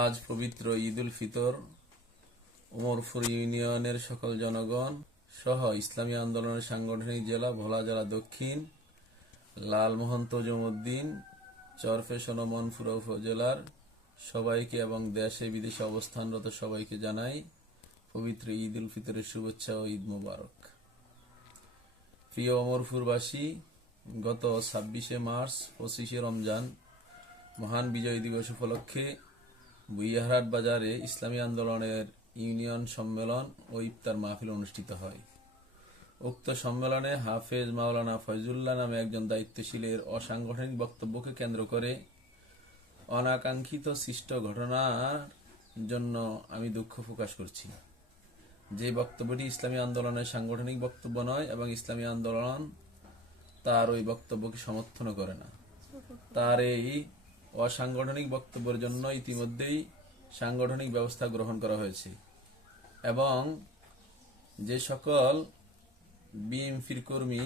আজ পবিত্র ঈদ উল ফিতর। উমরপুর ইউনিয়নের সকল জনগণ সহ ইসলামী আন্দোলনের সাংগঠনিক জেলা ভোলা জেলা দক্ষিণ, লালমোহন তজুমউদ্দিন, চরফ্যাশন ও মনপুরা উপজেলার সবাইকে এবং দেশে বিদেশে অবস্থানরত সবাইকে জানাই পবিত্র ঈদ উল ফিতরের শুভেচ্ছা ও ঈদ মোবারক। প্রিয় অমরপুরবাসী, গত 26শে মার্চ 25শে রমজান মহান বিজয় দিবস উপলক্ষে বুইয়ারহাট বাজারে ইসলামী আন্দোলনের ইউনিয়ন সম্মেলন ও ইফতার মাহফিল অনুষ্ঠিত হয়। উক্ত সম্মেলনে হাফেজ মাওলানা ফয়জুল্লাহ নামে একজন দায়িত্বশীলের অসাংগঠনিক বক্তব্যকে কেন্দ্র করে অনাকাঙ্ক্ষিত সৃষ্ট ঘটনার জন্য আমি দুঃখ প্রকাশ করছি। যে বক্তব্যটি ইসলামী আন্দোলনের সাংগঠনিক বক্তব্য নয় এবং ইসলামী আন্দোলন তার ওই বক্তব্যকে সমর্থন করে না। তার এই অসাংগঠনিক বক্তব্যের জন্য ইতিমধ্যেই সাংগঠনিক ব্যবস্থা গ্রহণ করা হয়েছে এবং যে সকল বিএনপির কর্মী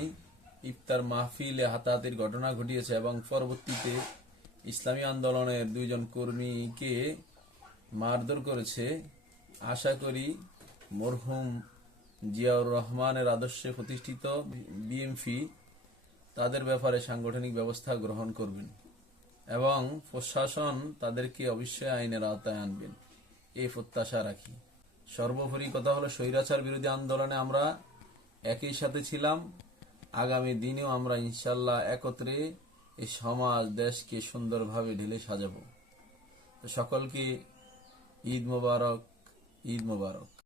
ইফতার মাহফিলে হাতাহাতির ঘটনা ঘটিয়েছে এবং পরবর্তীতে ইসলামী আন্দোলনের 2 জন কর্মীকে মারধর করেছে, আশা করি মরহুম জিয়াউর রহমানের আদর্শে প্রতিষ্ঠিত বিএনপি তাদের ব্যাপারে সাংগঠনিক ব্যবস্থা গ্রহণ করবেন এবং প্রশাসন তাদেরকে অবশ্যই আইনের আওতায় আনবেন, এই প্রত্যাশা রাখি। সর্বোপরি কথা হলো, স্বৈরাচার বিরোধী আন্দোলনে আমরা একই সাথে ছিলাম। আগামী দিনেও আমরা ইনশাল্লাহ একত্রে এই সমাজ দেশকে সুন্দরভাবে ঢেলে সাজাবো। তো সকলকে ঈদ মোবারক, ঈদ মোবারক।